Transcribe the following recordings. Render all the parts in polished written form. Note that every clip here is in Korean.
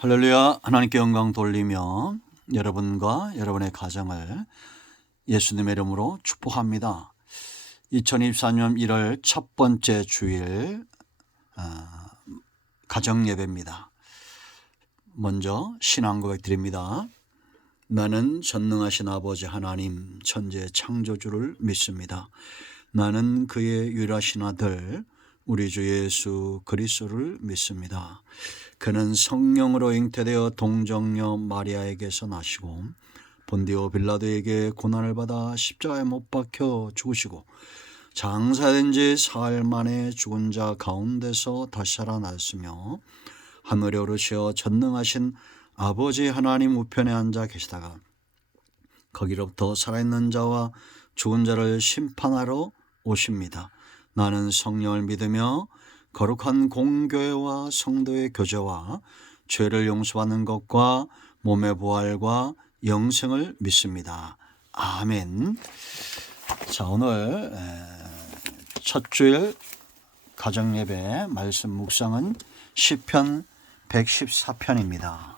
할렐루야. 하나님께 영광 돌리며 여러분과 여러분의 가정을 예수님의 이름으로 축복합니다. 2024년 1월 첫 번째 주일 가정예배입니다. 먼저 신앙 고백 드립니다. 나는 전능하신 아버지 하나님 천지의 창조주를 믿습니다. 나는 그의 유일하신 아들 우리 주 예수 그리스도를 믿습니다. 그는 성령으로 잉태되어 동정녀 마리아에게서 나시고 본디오 빌라도에게 고난을 받아 십자가에 못 박혀 죽으시고 장사된 지 사흘 만에 죽은 자 가운데서 다시 살아났으며 하늘에 오르시어 전능하신 아버지 하나님 우편에 앉아 계시다가 거기로부터 살아있는 자와 죽은 자를 심판하러 오십니다. 나는 성령을 믿으며 거룩한 공교회와 성도의 교제와 죄를 용서받는 것과 몸의 부활과 영생을 믿습니다. 아멘. 자, 오늘 첫 주일 가정예배 말씀 묵상은 시편 114편입니다.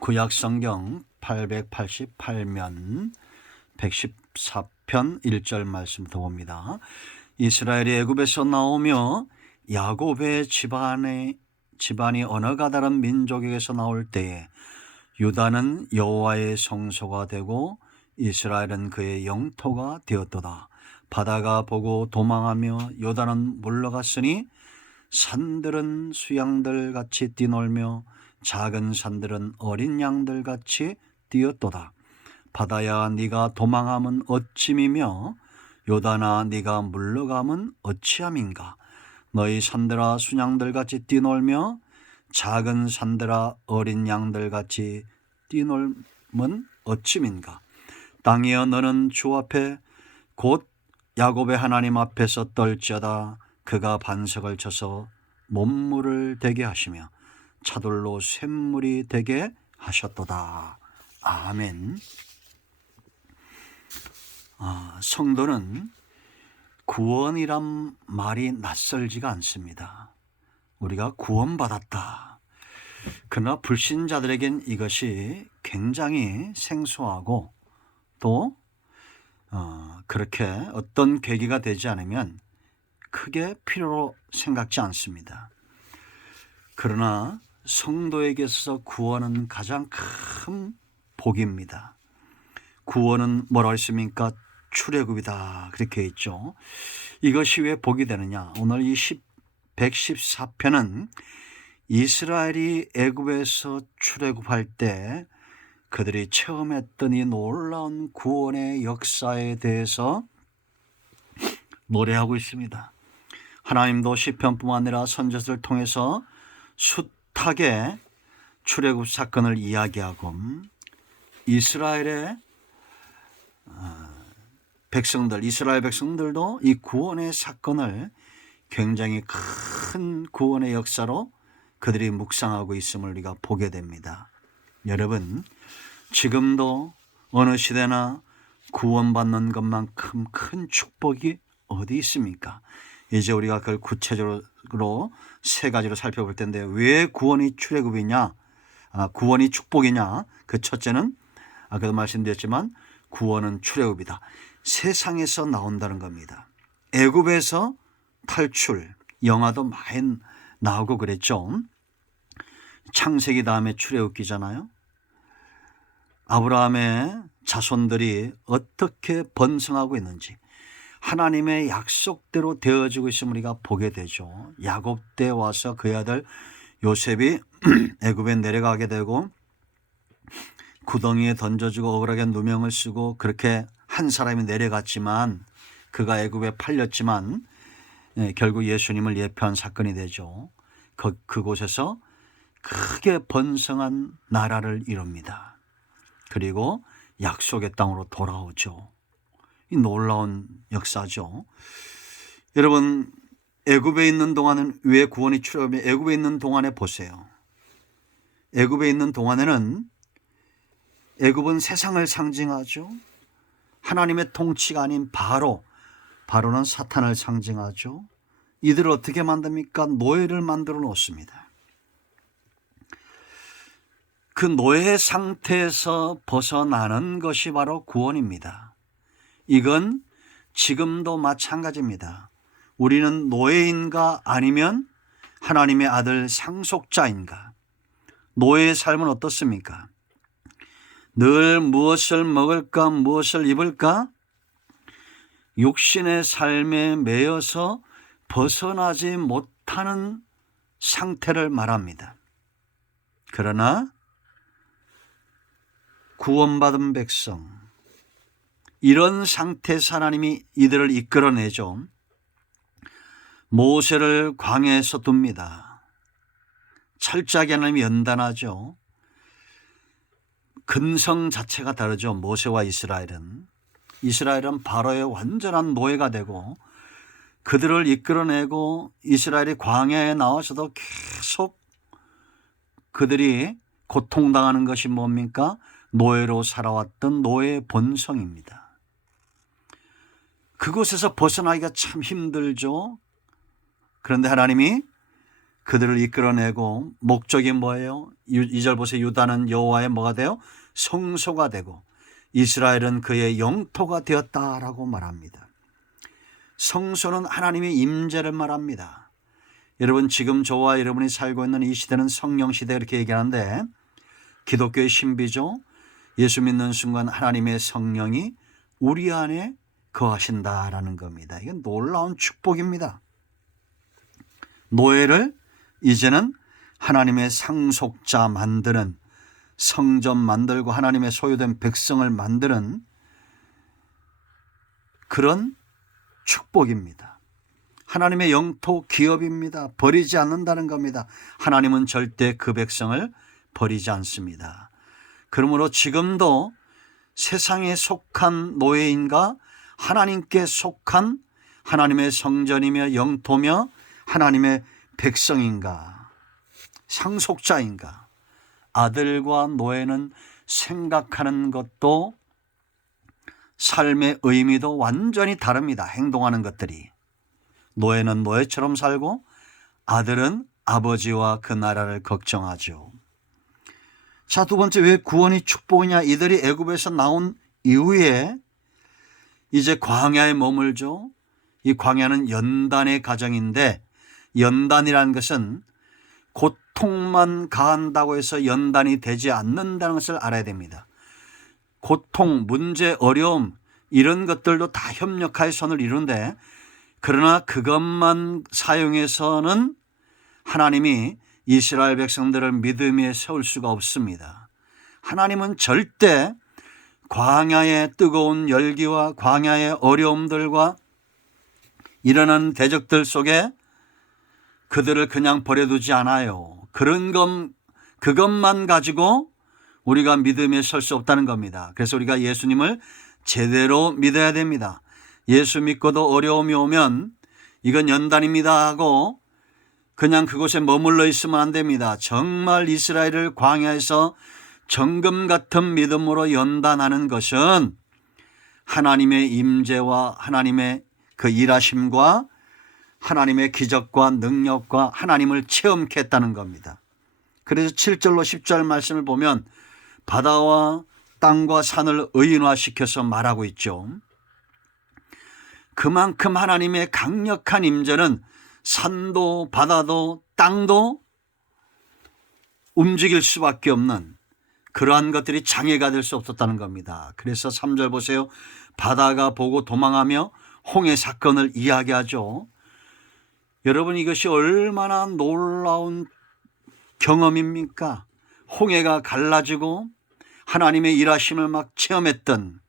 구약성경 888면 114편 1절 말씀부터 봅니다. 이스라엘이 애굽에서 나오며 야곱의 집안이 어느 가다른 민족에게서 나올 때에 유다는 여호와의 성소가 되고 이스라엘은 그의 영토가 되었도다. 바다가 보고 도망하며 요단은 물러갔으니 산들은 수양들 같이 뛰놀며 작은 산들은 어린 양들 같이 뛰었도다. 바다야 네가 도망함은 어찌미며 요단아 네가 물러감은 어찌함인가. 너희 산들아 순양들 같이 뛰놀며 작은 산들아 어린 양들 같이 뛰놀면 어찌민가. 땅이여 너는 주 앞에 곧 야곱의 하나님 앞에서 떨지어다. 그가 반석을 쳐서 못물을 되게 하시며 차돌로 샘물이 되게 하셨도다. 아멘. 성도는 구원이란 말이 낯설지가 않습니다. 우리가 구원받았다. 그러나 불신자들에겐 이것이 굉장히 생소하고 또 그렇게 어떤 계기가 되지 않으면 크게 필요로 생각지 않습니다. 그러나 성도에게 있어서 구원은 가장 큰 복입니다. 구원은 뭐라 했습니까? 출애굽이다. 그렇게 있죠. 이것이 왜 복이 되느냐? 오늘 이 114편은 이스라엘이 애굽에서 출애굽할 때 그들이 체험했던 이 놀라운 구원의 역사에 대해서 노래하고 있습니다. 하나님도 시편뿐만 아니라 선지자들을 통해서 숱하게 출애굽 사건을 이야기하고 이스라엘 백성들도 이 구원의 사건을 굉장히 큰 구원의 역사로 그들이 묵상하고 있음을 우리가 보게 됩니다. 여러분, 지금도 어느 시대나 구원받는 것만큼 큰 축복이 어디 있습니까? 이제 우리가 그걸 구체적으로 세 가지로 살펴볼 텐데 왜 구원이 출애굽이냐? 구원이 축복이냐? 그 첫째는 아까도 말씀드렸지만 구원은 출애굽이다. 세상에서 나온다는 겁니다. 애굽에서 탈출, 영화도 많이 나오고 그랬죠. 창세기 다음에 출애굽기잖아요. 아브라함의 자손들이 어떻게 번성하고 있는지 하나님의 약속대로 되어지고 있음을 우리가 보게 되죠. 야곱 때 와서 그의 아들 요셉이 애굽에 내려가게 되고 구덩이에 던져주고 억울하게 누명을 쓰고 그렇게 한 사람이 내려갔지만 그가 애굽에 팔렸지만 결국 예수님을 예표한 사건이 되죠. 그곳에서 크게 번성한 나라를 이룹니다. 그리고 약속의 땅으로 돌아오죠. 이 놀라운 역사죠. 여러분, 애굽에 있는 동안은 왜 구원이 출애굽이 애굽에 있는 동안에 보세요. 애굽에 있는 동안에는 애굽은 세상을 상징하죠. 하나님의 통치가 아닌 바로는 사탄을 상징하죠. 이들을 어떻게 만듭니까? 노예를 만들어 놓습니다. 그 노예 상태에서 벗어나는 것이 바로 구원입니다. 이건 지금도 마찬가지입니다. 우리는 노예인가 아니면 하나님의 아들 상속자인가? 노예의 삶은 어떻습니까? 늘 무엇을 먹을까, 무엇을 입을까? 육신의 삶에 매여서 벗어나지 못하는 상태를 말합니다. 그러나 구원받은 백성, 이런 상태에서 하나님이 이들을 이끌어내죠. 모세를 광야에서 둡니다. 철저하게 하나님이 연단하죠. 근성 자체가 다르죠. 모세와 이스라엘은 바로의 완전한 노예가 되고, 그들을 이끌어내고 이스라엘이 광야에 나와서도 계속 그들이 고통당하는 것이 뭡니까? 노예로 살아왔던 노예의 본성입니다. 그곳에서 벗어나기가 참 힘들죠. 그런데 하나님이 그들을 이끌어내고, 목적이 뭐예요? 2절 보세요. 유다는 여호와의 뭐가 돼요? 성소가 되고 이스라엘은 그의 영토가 되었다라고 말합니다. 성소는 하나님의 임재를 말합니다. 여러분, 지금 저와 여러분이 살고 있는 이 시대는 성령 시대 이렇게 얘기하는데, 기독교의 신비죠. 예수 믿는 순간 하나님의 성령이 우리 안에 거하신다라는 겁니다. 이건 놀라운 축복입니다. 노예를 이제는 하나님의 상속자 만드는, 성전 만들고 하나님의 소유된 백성을 만드는 그런 축복입니다. 하나님의 영토 기업입니다. 버리지 않는다는 겁니다. 하나님은 절대 그 백성을 버리지 않습니다. 그러므로 지금도 세상에 속한 노예인가, 하나님께 속한 하나님의 성전이며 영토며 하나님의 백성인가, 상속자인가, 아들과 노예는 생각하는 것도 삶의 의미도 완전히 다릅니다. 행동하는 것들이. 노예는 노예처럼 살고 아들은 아버지와 그 나라를 걱정하죠. 자, 두 번째, 왜 구원이 축복이냐? 이들이 애굽에서 나온 이후에 이제 광야에 머물죠. 이 광야는 연단의 가정인데, 연단이라는 것은 고통만 가한다고 해서 연단이 되지 않는다는 것을 알아야 됩니다. 고통, 문제, 어려움 이런 것들도 다 협력하여 선을 이루는데, 그러나 그것만 사용해서는 하나님이 이스라엘 백성들을 믿음에 세울 수가 없습니다. 하나님은 절대 광야의 뜨거운 열기와 광야의 어려움들과 일어나는 대적들 속에 그들을 그냥 버려두지 않아요. 그것만 가지고 우리가 믿음에 설 수 없다는 겁니다. 그래서 우리가 예수님을 제대로 믿어야 됩니다. 예수 믿고도 어려움이 오면 이건 연단입니다 하고 그냥 그곳에 머물러 있으면 안 됩니다. 정말 이스라엘을 광야에서 정금 같은 믿음으로 연단하는 것은 하나님의 임재와 하나님의 그 일하심과 하나님의 기적과 능력과 하나님을 체험케 했다는 겁니다. 그래서 7절로 10절 말씀을 보면 바다와 땅과 산을 의인화시켜서 말하고 있죠. 그만큼 하나님의 강력한 임재는 산도 바다도 땅도 움직일 수밖에 없는 그러한 것들이 장애가 될 수 없었다는 겁니다. 그래서 3절 보세요. 바다가 보고 도망하며 홍해 사건을 이야기하죠. 여러분, 이것이 얼마나 놀라운 경험입니까? 홍해가 갈라지고 하나님의 일하심을 막 체험했던,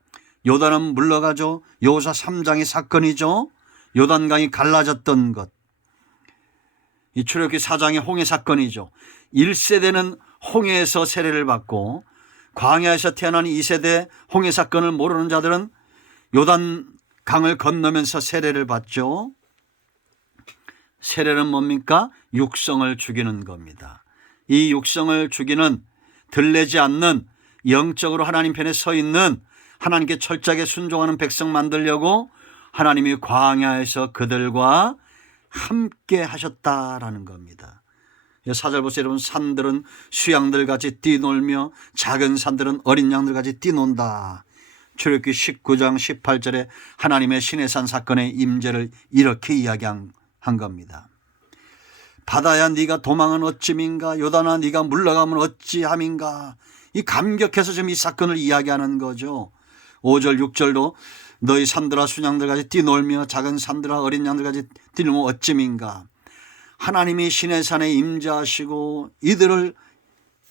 요단은 물러가죠. 여호수아 3장의 사건이죠. 요단강이 갈라졌던 것. 이 출애굽기 4장의 홍해 사건이죠. 1세대는 홍해에서 세례를 받고 광야에서 태어난 2세대 홍해 사건을 모르는 자들은 요단강을 건너면서 세례를 받죠. 세례는 뭡니까? 육성을 죽이는 겁니다. 이 육성을 죽이는, 들레지 않는, 영적으로 하나님 편에 서 있는, 하나님께 철저하게 순종하는 백성 만들려고 하나님이 광야에서 그들과 함께 하셨다라는 겁니다. 4절 보세요. 여러분, 산들은 수양들 같이 뛰놀며 작은 산들은 어린 양들 같이 뛰논다. 출애굽기 19장 18절에 하나님의 시내산 사건의 임재를 이렇게 이야기한 겁니다. 바다야 네가 도망은 어찌민가, 요단아 네가 물러가면 어찌함인가. 이 감격해서 지금 이 사건을 이야기하는 거죠. 5절 6절도 너희 산들아 순양들 같이 뛰놀며 작은 산들아 어린 양들 같이 뛰놀면 어찌민가. 하나님이 시내산에 임재하시고 이들을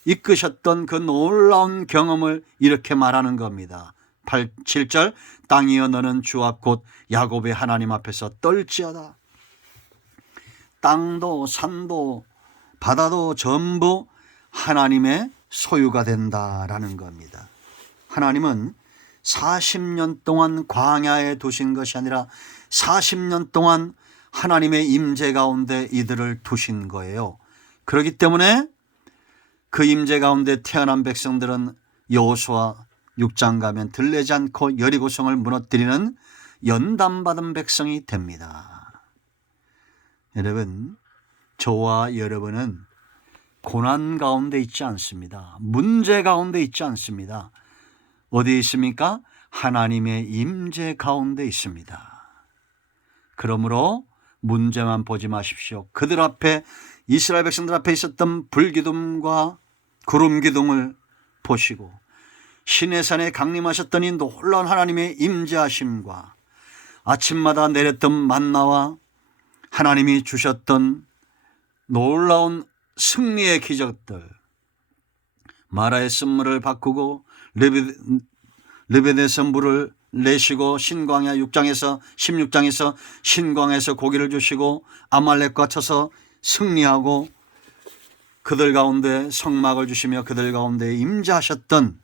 이끄셨던 그 놀라운 경험을 이렇게 말하는 겁니다. 7절 땅이여 너는 주 앞 곧 야곱의 하나님 앞에서 떨지어다. 땅도 산도 바다도 전부 하나님의 소유가 된다라는 겁니다. 하나님은 40년 동안 광야에 두신 것이 아니라 40년 동안 하나님의 임재 가운데 이들을 두신 거예요. 그렇기 때문에 그 임재 가운데 태어난 백성들은 여호수아 6장 가면 들레지 않고 여리고성을 무너뜨리는 연단받은 백성이 됩니다. 여러분, 저와 여러분은 고난 가운데 있지 않습니다. 문제 가운데 있지 않습니다. 어디에 있습니까? 하나님의 임재 가운데 있습니다. 그러므로 문제만 보지 마십시오. 그들 앞에, 이스라엘 백성들 앞에 있었던 불기둥과 구름기둥을 보시고 시내산에 강림하셨더니 놀라운 하나님의 임재하심과 아침마다 내렸던 만나와 하나님이 주셨던 놀라운 승리의 기적들, 마라의 쓴물을 바꾸고 르베데서 물을 내시고 신광야 16장에서 신광에서 고기를 주시고 아말렉과 쳐서 승리하고 그들 가운데 성막을 주시며 그들 가운데 임재하셨던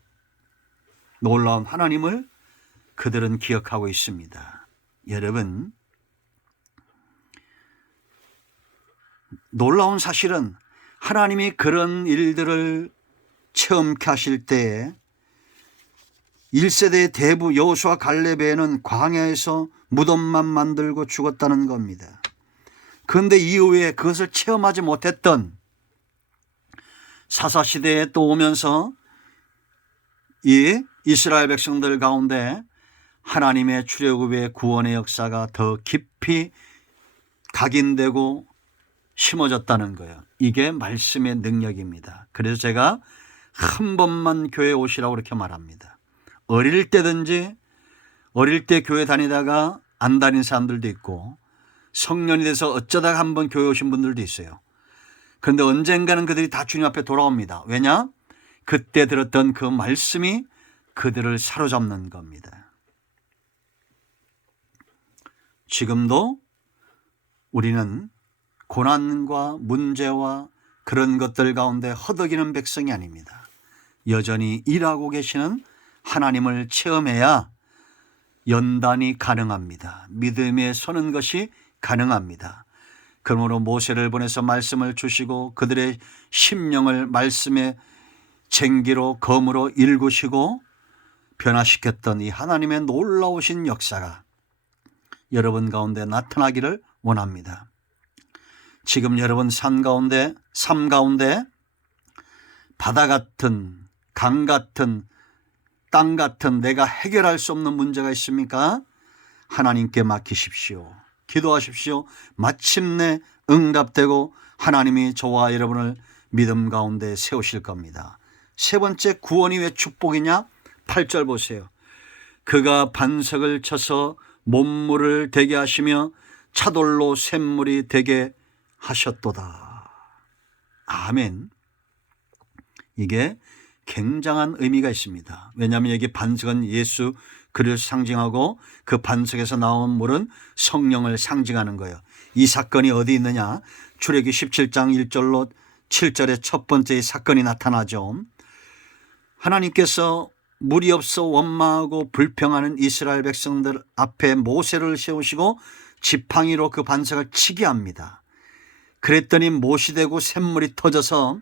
놀라운 하나님을 그들은 기억하고 있습니다. 여러분, 놀라운 사실은 하나님이 그런 일들을 체험케 하실 때에 1세대의 대부 여호수아 갈렙에는 광야에서 무덤만 만들고 죽었다는 겁니다. 그런데 이후에 그것을 체험하지 못했던 사사시대에 또 오면서 이 이스라엘 백성들 가운데 하나님의 출애굽의 구원의 역사가 더 깊이 각인되고 심어졌다는 거예요. 이게 말씀의 능력입니다. 그래서 제가 한 번만 교회 오시라고 이렇게 말합니다. 어릴 때든지 어릴 때 교회 다니다가 안 다닌 사람들도 있고 성년이 돼서 어쩌다가 한 번 교회 오신 분들도 있어요. 그런데 언젠가는 그들이 다 주님 앞에 돌아옵니다. 왜냐? 그때 들었던 그 말씀이 그들을 사로잡는 겁니다. 지금도 우리는 고난과 문제와 그런 것들 가운데 허덕이는 백성이 아닙니다. 여전히 일하고 계시는 하나님을 체험해야 연단이 가능합니다. 믿음에 서는 것이 가능합니다. 그러므로 모세를 보내서 말씀을 주시고 그들의 심령을 말씀의 쟁기로 검으로 일구시고 변화시켰던 이 하나님의 놀라우신 역사가 여러분 가운데 나타나기를 원합니다. 지금 여러분 삶 가운데 바다 같은, 강 같은, 땅 같은 내가 해결할 수 없는 문제가 있습니까? 하나님께 맡기십시오. 기도하십시오. 마침내 응답되고 하나님이 저와 여러분을 믿음 가운데 세우실 겁니다. 세 번째, 구원이 왜 축복이냐? 8절 보세요. 그가 반석을 쳐서 못물을 되게 하시며 차돌로 샘물이 되게 하셨도다. 아멘. 이게 굉장한 의미가 있습니다. 왜냐하면 여기 반석은 예수 그를 상징하고 그 반석에서 나온 물은 성령을 상징하는 거예요. 이 사건이 어디 있느냐? 출애굽기 17장 1절로 7절에 첫 번째 사건이 나타나죠. 하나님께서 물이 없어 원망하고 불평하는 이스라엘 백성들 앞에 모세를 세우시고 지팡이로 그 반석을 치게 합니다. 그랬더니 못이 되고 샘물이 터져서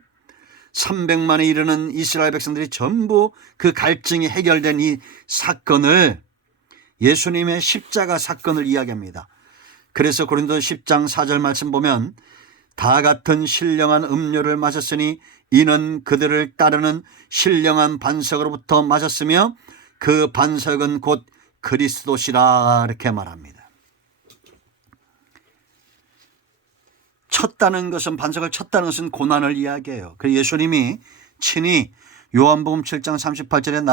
300만에 이르는 이스라엘 백성들이 전부 그 갈증이 해결된 이 사건을 예수님의 십자가 사건을 이야기합니다. 그래서 고린도 10장 4절 말씀 보면 다 같은 신령한 음료를 마셨으니 이는 그들을 따르는 신령한 반석으로부터 마셨으며 그 반석은 곧 그리스도시라 이렇게 말합니다. 쳤다는 것은, 반석을 쳤다는 것은 고난을 이야기해요. 그래서 예수님이 친히 요한복음 7장 38절에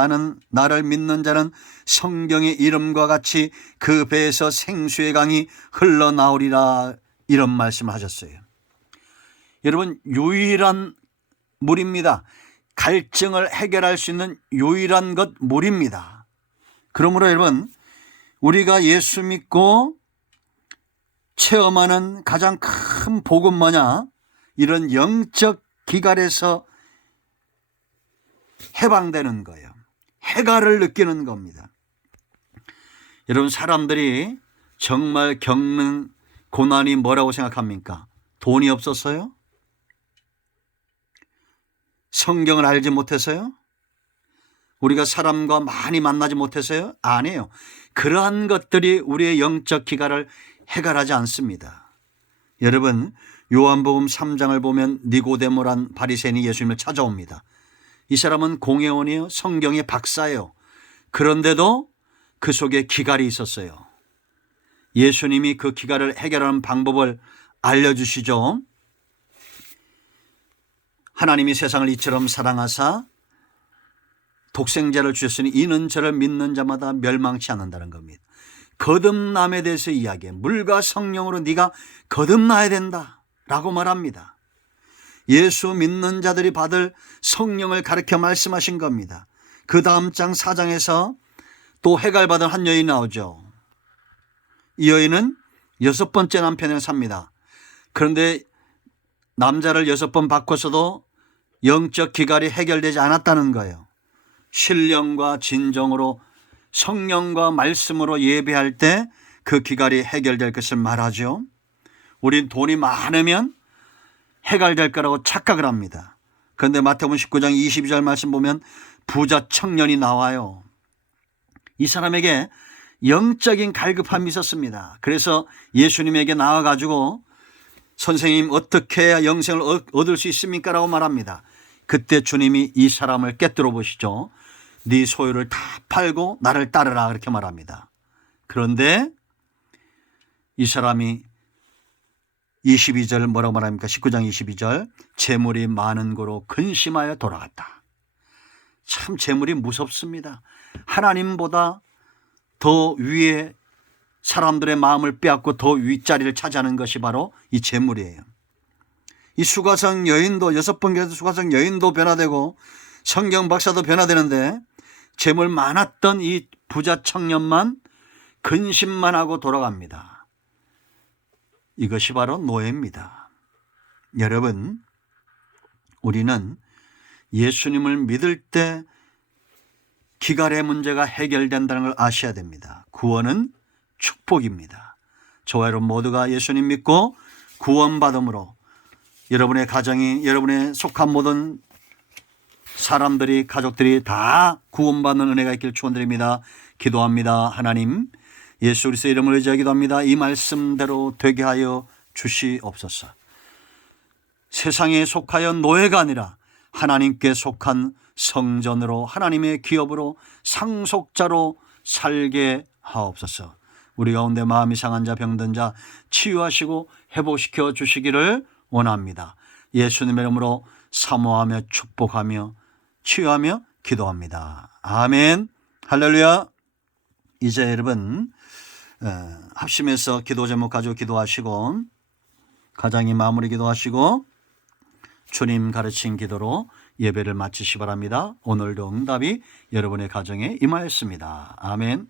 나를 믿는 자는 성경의 이름과 같이 그 배에서 생수의 강이 흘러나오리라 이런 말씀을 하셨어요. 여러분, 유일한 물입니다. 갈증을 해결할 수 있는 유일한 것 물입니다. 그러므로 여러분, 우리가 예수 믿고 체험하는 가장 큰 복은 뭐냐? 이런 영적 기갈에서 해방되는 거예요. 해갈을 느끼는 겁니다. 여러분, 사람들이 정말 겪는 고난이 뭐라고 생각합니까? 돈이 없었어요? 성경을 알지 못해서요? 우리가 사람과 많이 만나지 못해서요? 아니에요. 그러한 것들이 우리의 영적 기갈을 해결하지 않습니다. 여러분, 요한복음 3장을 보면 니고데모란 바리새인이 예수님을 찾아옵니다. 이 사람은 공회원이에요. 성경의 박사예요. 그런데도 그 속에 기갈이 있었어요. 예수님이 그 기갈을 해결하는 방법을 알려주시죠. 하나님이 세상을 이처럼 사랑하사 독생자를 주셨으니 이는 저를 믿는 자마다 멸망치 않는다는 겁니다. 거듭남에 대해서 이야기해. 물과 성령으로 네가 거듭나야 된다 라고 말합니다. 예수 믿는 자들이 받을 성령을 가르쳐 말씀하신 겁니다. 그 다음 장 4장에서 또 해갈받은 한 여인이 나오죠. 이 여인은 6번째 남편을 삽니다. 그런데 남자를 6번 바꿨어도 영적 기갈이 해결되지 않았다는 거예요. 신령과 진정으로 성령과 말씀으로 예배할 때 그 기갈이 해결될 것을 말하죠. 우린 돈이 많으면 해결될 거라고 착각을 합니다. 그런데 마태복음 19장 22절 말씀 보면 부자 청년이 나와요. 이 사람에게 영적인 갈급함이 있었습니다. 그래서 예수님에게 나와가지고 선생님 어떻게 해야 영생을 얻을 수 있습니까? 라고 말합니다. 그때 주님이 이 사람을 깨뜨려 보시죠. 네 소유를 다 팔고 나를 따르라 그렇게 말합니다. 그런데 이 사람이 22절 뭐라고 말합니까? 19장 22절 재물이 많은 고로 근심하여 돌아갔다. 참 재물이 무섭습니다. 하나님보다 더 위에 사람들의 마음을 빼앗고 더 윗자리를 차지하는 것이 바로 이 재물이에요. 이 수가성 여인도 6번 그래도 수가성 여인도 변화되고 성경 박사도 변화되는데 재물 많았던 이 부자 청년만 근심만 하고 돌아갑니다. 이것이 바로 노예입니다. 여러분, 우리는 예수님을 믿을 때 기갈의 문제가 해결된다는 걸 아셔야 됩니다. 구원은 축복입니다. 저와 여러분 모두가 예수님 믿고 구원받음으로 여러분의 가정이, 여러분의 속한 모든 사람들이, 가족들이 다 구원받는 은혜가 있길 축원드립니다. 기도합니다. 하나님, 예수 그리스도의 이름을 의지하여 기도합니다. 이 말씀대로 되게 하여 주시옵소서. 세상에 속하여 노예가 아니라 하나님께 속한 성전으로, 하나님의 기업으로, 상속자로 살게 하옵소서. 우리 가운데 마음이 상한 자, 병든 자 치유하시고 회복시켜 주시기를 원합니다. 예수님의 이름으로 사모하며 축복하며 치유하며 기도합니다. 아멘. 할렐루야. 이제 여러분 합심해서 기도 제목 가지고 기도하시고 가장이 마무리 기도하시고 주님 가르친 기도로 예배를 마치시 바랍니다. 오늘도 응답이 여러분의 가정에 임하였습니다. 아멘.